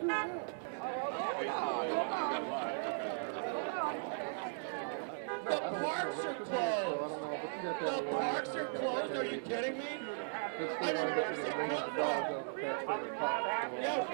The parks are closed. The parks are closed. Are you kidding me? I mean, where's it come from? Yes.